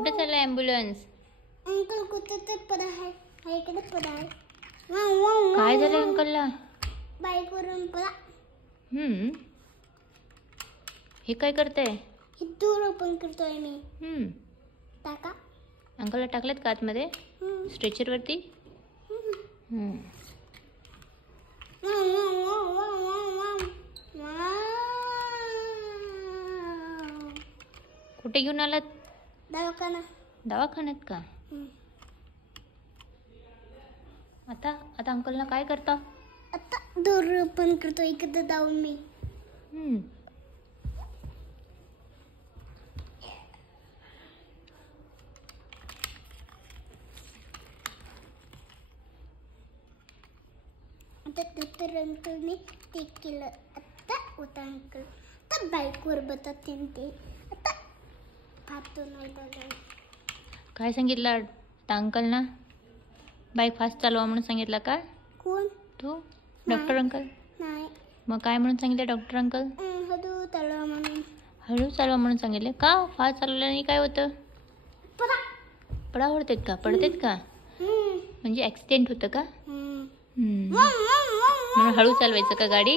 कुठे चालला ambulance? Uncle कुठे तर पडा आहे. इकडे पडा आहे. काय झालं अंकलला? बाईकवरून पडा. हे काय करताय? हे दूर ओपन करतोय मी. टाका. अंकलला टाकलेत का आतमध्ये स्ट्रेचरवरती? कुठे घेऊन आलात? दवाखान्यात का? आता आता अंकलला काय करता? आता दूर ओपन करतो इकडे जाऊन मी. आता डॉक्टर अंकलने ते केलं. आता होता अंकल आता बाईकवर बसत ते. आता फाटून नाही. काय सांगितलं आता अंकलना? बाईक फास्ट चालवा म्हणून सांगितलं का? कोण? तू? Doctor uncle? नाही. मग काय म्हणून सांगितलं डॉक्टर अंकल? हळू चालवा म्हणून. हळू चालवा म्हणून सांगितले का? फास्ट चालवल्याने काय होतं? पडा होतात का? पडतेत का? म्हणजे ॲक्सिडेंट होतं का? म्हणून हळू चालवायचं का गाडी?